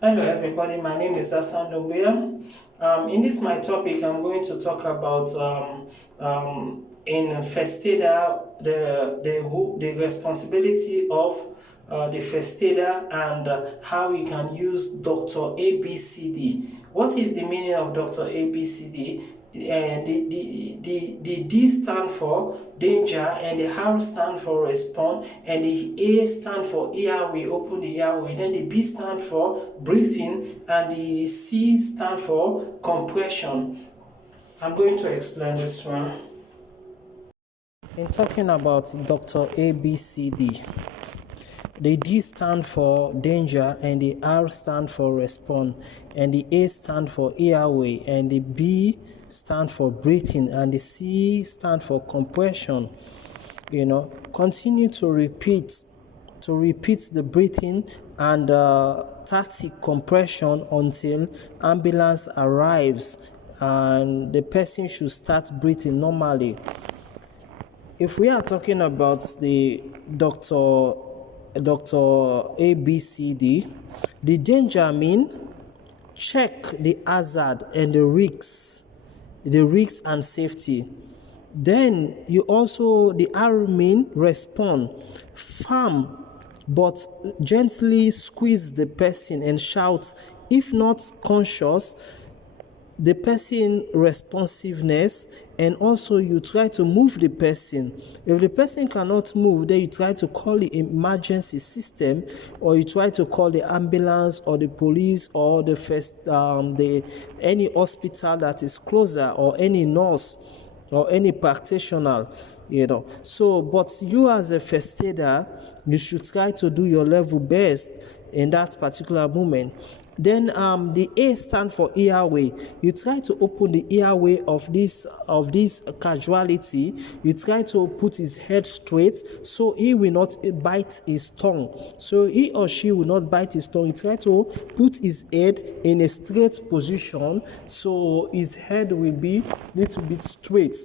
Hello everybody, my name is Hassan Doumbia. In this my topic, I'm going to talk about in first aider the responsibility of the first aider and how we can use Dr. ABCD. What is the meaning of Dr. ABCD? The D stand for danger, and the R stand for respond, and the A stand for airway, open the airway. Then the B stand for breathing, and the C stand for compression. I'm going to explain this one. In talking about Dr. ABCD, the D stand for danger, and the R stand for respond, and the A stand for airway, and the B stand for breathing, and the C stand for compression. Continue to repeat the breathing and tactic compression until ambulance arrives and the person should start breathing normally. If we are talking about the Dr. ABCD, the danger mean check the hazard and the risks and safety. Then you also, the R mean respond, firm but gently squeeze the person and shout if not conscious, the person responsiveness, and also you try to move the person. If the person cannot move, then you try to call the emergency system, or you try to call the ambulance or the police or the any hospital that is closer, or any nurse or any practitioner. So but you as a first aider, you should try to do your level best in that particular moment. Then the A stand for airway. You try to open the airway of this casualty. You try to put his head straight so he will not bite his tongue. So he or she will not bite his tongue. You try to put his head in a straight position so his head will be a little bit straight.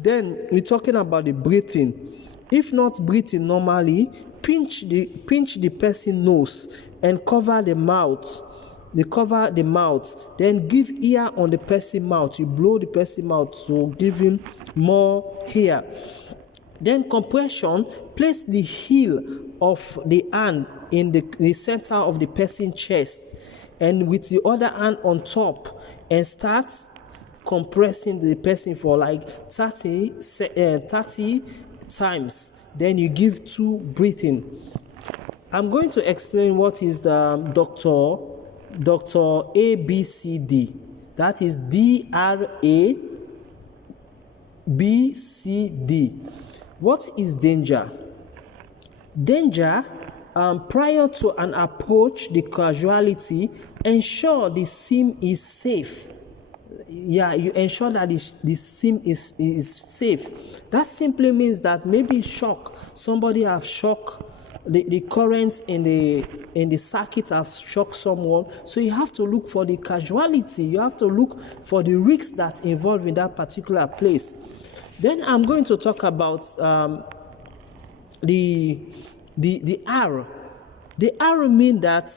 Then we're talking about the breathing. If not breathing normally, pinch the person's nose and cover the mouth. Then give air on the person's mouth. You blow the person's mouth to give him more air. Then compression, place the heel of the hand in the center of the person's chest, and with the other hand on top, and start compressing the person for like 30 times. Then you give 2 breathing. I'm going to explain what is the Dr. ABCD. That is DRABCD. What is danger? Danger, prior to an approach the casualty, ensure the scene is safe. You ensure that the scene is safe. That simply means that maybe shock. Somebody have shock. The currents in the circuit have shocked someone. So you have to look for the casualty. You have to look for the risks that involve in that particular place. Then I'm going to talk about the R. The R means that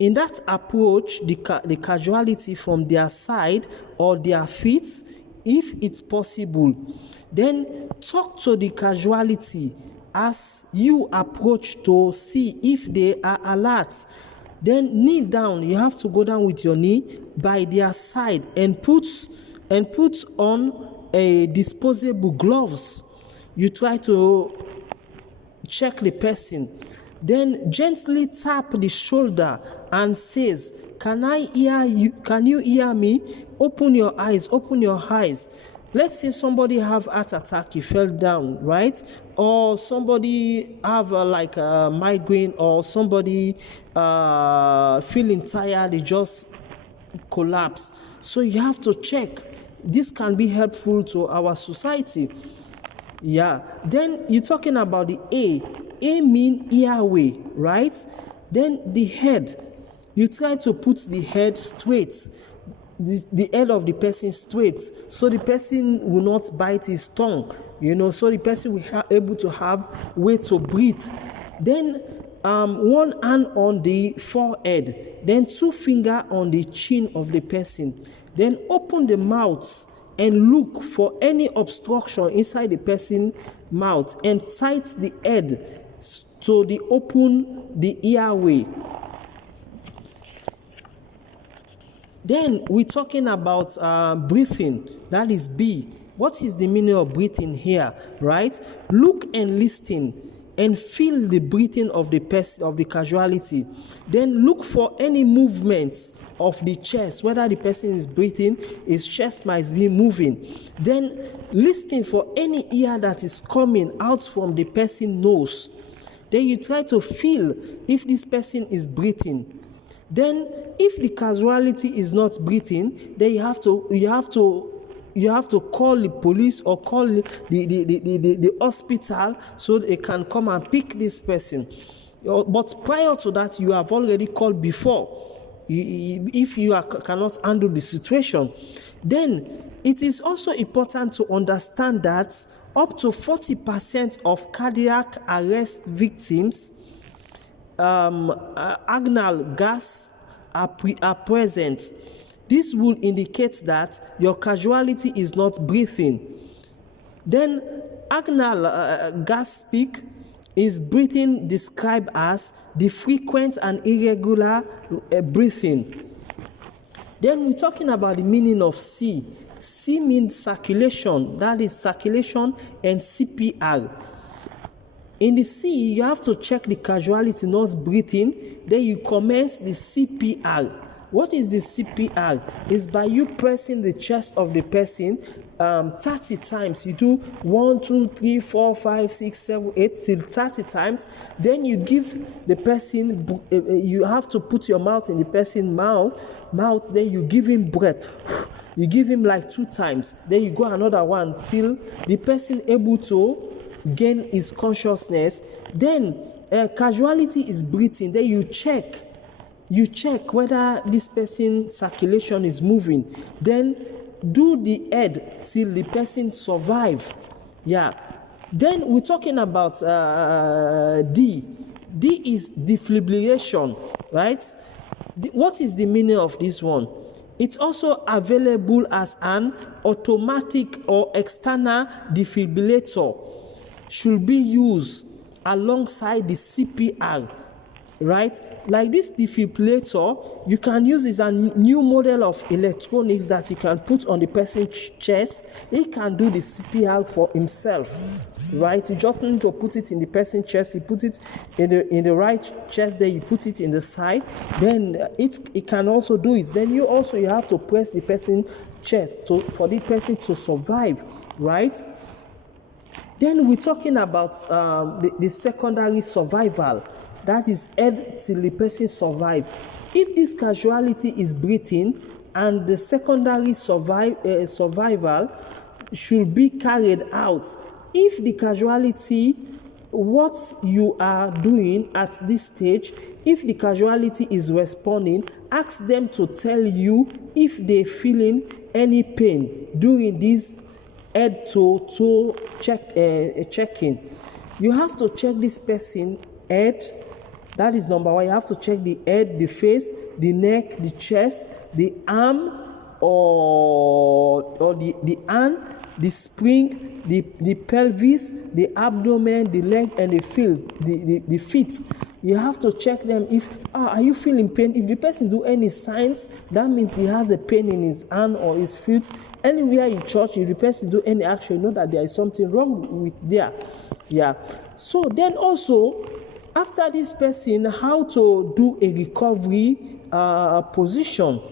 in that approach, the casualty from their side or their feet, if it's possible, then talk to the casualty as you approach to see if they are alert. Then knee down. You have to go down with your knee by their side and put on a disposable gloves. You try to check the person. Then gently tap the shoulder and says, "Can I hear you? Can you hear me? Open your eyes. Open your eyes." Let's say somebody have heart attack, you fell down, right? Or somebody have a migraine, or somebody feeling tired, they just collapse. So you have to check. This can be helpful to our society. Then you're talking about the A. A mean airway, right? Then the head. You try to put the head straight. The head of the person straight, so the person will not bite his tongue, so the person will be able to have way to breathe. Then one hand on the forehead, then 2 fingers on the chin of the person. Then open the mouth and look for any obstruction inside the person's mouth and tight the head to open the airway. Then we're talking about breathing, that is B. What is the meaning of breathing here, right? Look and listen and feel the breathing of the person, of the casualty. Then look for any movements of the chest, whether the person is breathing, his chest might be moving. Then listen for any air that is coming out from the person's nose. Then you try to feel if this person is breathing. Then if the casualty is not breathing, then you have to call the police or call the hospital so they can come and pick this person. But prior to that, you have already called before. If you cannot handle the situation, then it is also important to understand that up to 40% of cardiac arrest victims, agnal gas are present. This will indicate that your casualty is not breathing. Then agnal gas peak is breathing described as the frequent and irregular breathing. Then we're talking about the meaning of C. C means circulation, that is circulation and CPR. In the C, you have to check the casualty not breathing, then you commence the CPR. What is the CPR? It's by you pressing the chest of the person 30 times. You do 1, 2, 3, 4, 5, 6, 7, 8 till 30 times. Then you give the person, you have to put your mouth in the person's mouth, then you give him breath. You give him like 2 times. Then you go another one till the person able to gain his consciousness. Then casualty is breathing. Then you check whether this person's circulation is moving. Then do the head till the person survive. Yeah. Then we're talking about D. D is defibrillation, right? What is the meaning of this one? It's also available as an automatic or external defibrillator. Should be used alongside the CPR, right? Like this defibrillator, you can use is a new model of electronics that you can put on the person's chest. He can do the CPR for himself, right? You just need to put it in the person's chest. You put it in the right chest, then you put it in the side. Then it can also do it. Then you have to press the person's chest for the person to survive, right? Then we're talking about the secondary survival. That is head till the person survive. If this casualty is breathing and the secondary survival should be carried out. If the casualty, what you are doing at this stage, if the casualty is responding, ask them to tell you if they're feeling any pain during this head to toe checking. You have to check this person head. That is number 1. You have to check the head, the face, the neck, the chest, the arm or the hand, the spring, the pelvis, the abdomen, the leg, and the feet. You have to check them. If are you feeling pain? If the person do any signs, that means he has a pain in his hand or his feet. Anywhere in church, if the person do any action, you know that there is something wrong with there. Yeah. So then also, after this person, how to do a recovery position.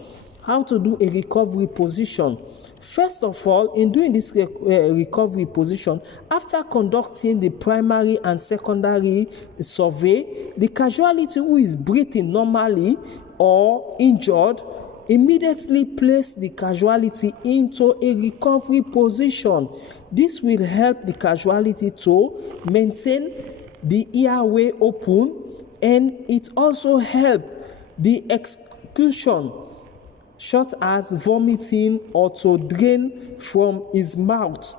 How to do a recovery position. First of all, in doing this recovery position, after conducting the primary and secondary survey, the casualty who is breathing normally or injured, immediately place the casualty into a recovery position. This will help the casualty to maintain the airway open, and it also helps the excretion, such as vomiting or to drain from his mouth.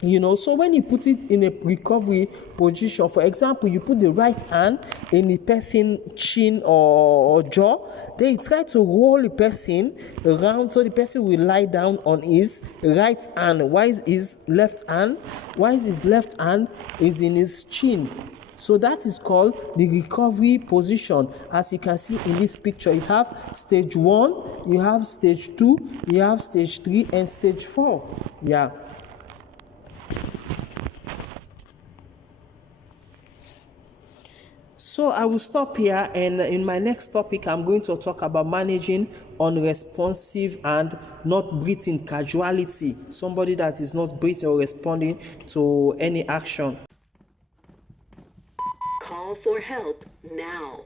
So when you put it in a recovery position, for example, you put the right hand in the person's chin or jaw, then you try to roll the person around so the person will lie down on his right hand while his left hand is in his chin. So that is called the recovery position. As you can see in this picture, you have stage 1, you have stage 2, you have stage 3, and stage 4. Yeah. So I will stop here, and in my next topic, I'm going to talk about managing unresponsive and not breathing casualty, somebody that is not breathing or responding to any action. Call for help now.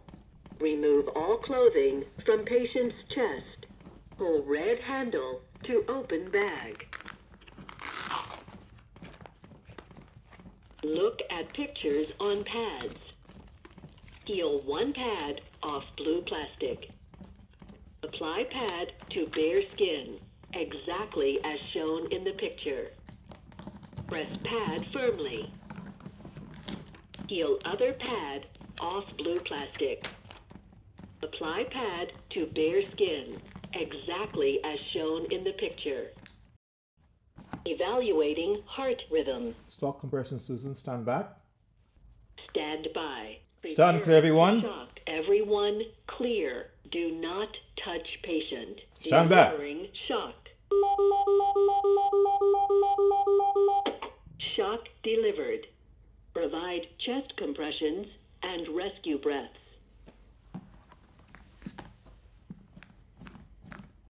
Remove all clothing from patient's chest. Pull red handle to open bag. Look at pictures on pads. Peel one pad off blue plastic. Apply pad to bare skin, exactly as shown in the picture. Press pad firmly. Peel other pad off blue plastic. Apply pad to bare skin, exactly as shown in the picture. Evaluating heart rhythm. Stop compression, Susan. Stand back. Stand by. Stand clear, everyone. Shock. Everyone clear. Do not touch patient. Stand back. Delivering shock. Shock delivered. Provide chest compressions and rescue breaths.